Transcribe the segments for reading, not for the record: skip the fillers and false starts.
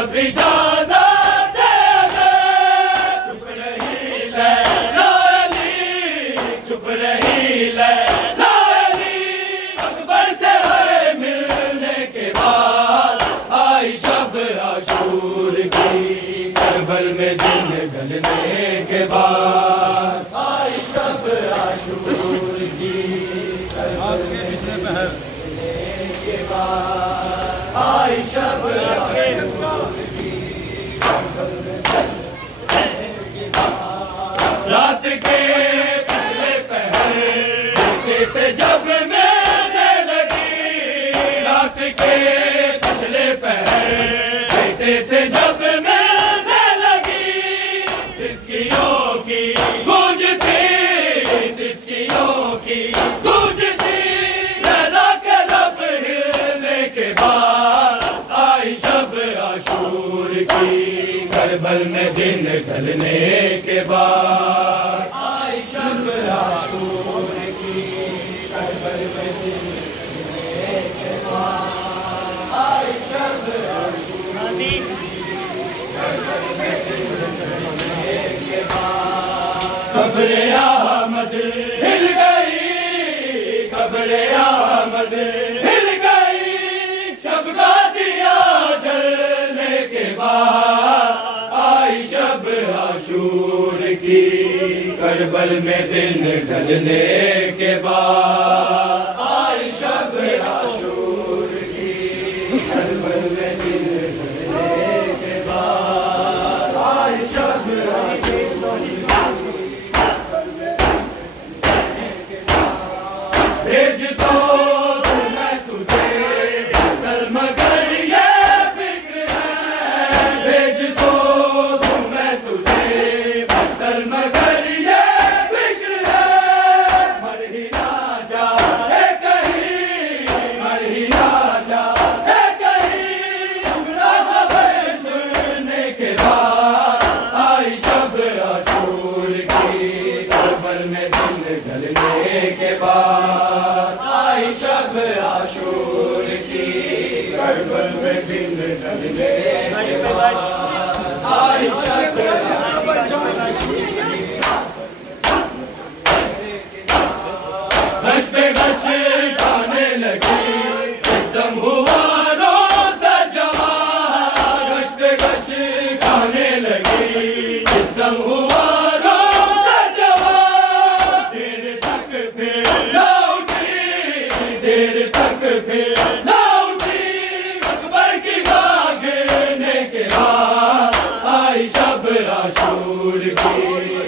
जब इजाजत दे दे, चुप रही लैला अली, चुप रही लैला अली। अकबर से है मिलने के बाद आई शब आशूर की, करबल में दिन ढलने के बाद आई शब आशूर की, करबल में दिन ढलने के बाद आई शब आशूर की, करबल में दिन ढलने के बाद। रात के पिछले पहर से जब मैंने लगी, रात के पिछले पहर से जब मैंने लगी, सिसकियों की गूंज थी, सिसकियों की गूंज थी। लैला के लब हिलने के बाद आई शब आशूर की, करबल में दिन ढलने के बाद आई शब आशूर की, करबल में दिन ढलने के बाद आई शब आशूर की, करबल में दिन ढलने के बाद। खबरे आमद हिल गई, खबरे आमद हिल गई, शब का दिया जलने के बाद आई शब आशूर की, करबल में दिन ढलने के बाद आई शब आशूर की, करबल में दिन ढलने के बाद आई शब आशूर की। भेज तो मैं तुझे कल मगर ये फिक्र है, भेज तो मैं तुझे कल मगर ये फिक्र है। मर ही ना जाए कहीं, मर ही ना जाए कहीं, टुकड़ा खबर सुनने के बाद आई शब आशूर की, करबल में दिन ढलने के बाद आई शब आशूर की, करबल में दिन ढलने के बाद आई शब आशूर की। गश पे गश गाने लगी, दम हुआ रोज़ जवां, गश पे गश गाने लगी, दम हुआ रोज़ जवां। देर तक फिर न उठी, देर तक फिर न उठी, अकबर की भागने के बाद आई शब आशूर की,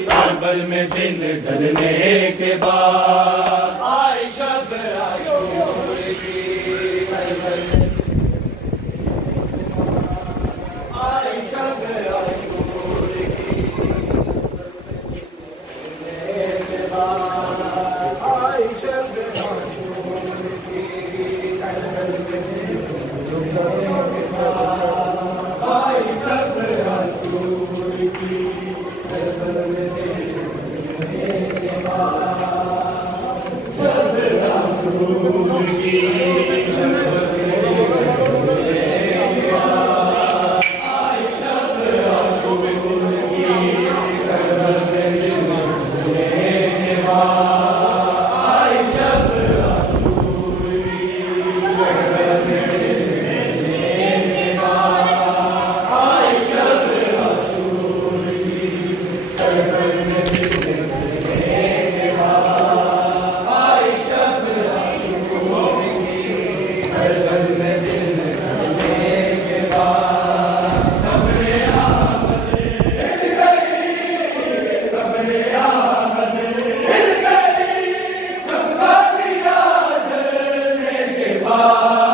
करबल में दिन ढलने के बाद आई शब आशूर की, करबल में आई शब आशूर की, के बाद आई शब आशूर की, करबल में ढलने के बाद आई शब आशूर की, करबल में ढलने के बाद शब आशूर की, करबल में ढलने के बाद आई शब आशूर की, करबल में ढलने के बाद आई शब आशूर की, करबल में ढलने के बाद आई शब आशूर की, करबल में ढलने के बाद आई शब आशूर की, करबल में ढलने के बाद। खबरे आमद हिल गई, खबरे आमद हिल गई, शब का दिया जलने के बाद